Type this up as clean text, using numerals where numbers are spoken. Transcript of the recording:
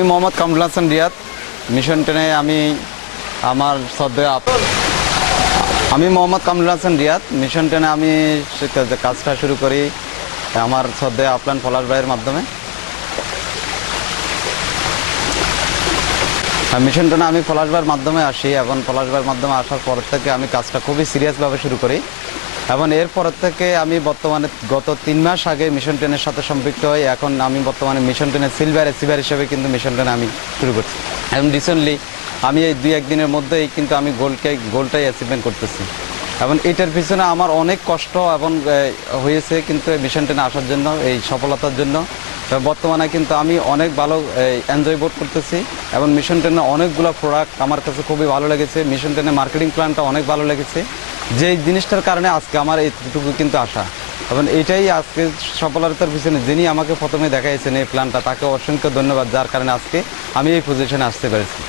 আমি মোহাম্মদ কামরুল হাসান রিয়াদ। মিশন টেনে আমি আমার শ্রদ্ধেয় আমি মোহাম্মদ কামরুল হাসান রিয়াদ। মিশন টেনে আমি কাজটা শুরু করি আমার শ্রদ্ধেয় আফলান পলাশ ভাইয়ের মাধ্যমে। মিশন টেনে আমি পলাশ ভাইয়ের মাধ্যমে আসি এবং পলাশ ভাইয়ের মাধ্যমে আসার পর থেকে আমি কাজটা খুবই সিরিয়াসভাবে শুরু করি এবং এরপর থেকে আমি বর্তমানে গত 3 মাস আগে মিশন টেনের সাথে সম্পৃক্ত হই। এখন আমি বর্তমানে মিশন টেনের সিলভার রিসিভার হিসেবে কিন্তু মিশন টেনে আমি শুরু করছি এবং রিসেন্টলি আমি এই 2-1 দিনের মধ্যেই কিন্তু আমি গোলটাই অ্যাচিভমেন্ট করতেছি এবং এটার পিছনে আমার অনেক কষ্ট এবং হয়েছে কিন্তু এই মিশন টেনে আসার জন্য, এই সফলতার জন্য। বর্তমানে কিন্তু আমি অনেক ভালো এনজয় বোধ করতেছি এবং মিশন টেনের অনেকগুলো প্রোডাক্ট আমার কাছে খুবই ভালো লেগেছে। মিশন টেনের মার্কেটিং প্ল্যানটা অনেক ভালো লেগেছে, যেই জিনিসটার কারণে আজকে আমার এইটুকু কিন্তু আসা এবং এটাই আজকে সফলতার পিছনে যিনি আমাকে প্রথমে দেখাইছেন এই প্ল্যানটা, তাকে অসংখ্য ধন্যবাদ, যার কারণে আজকে আমি এই পজিশনে আসতে পেরেছি।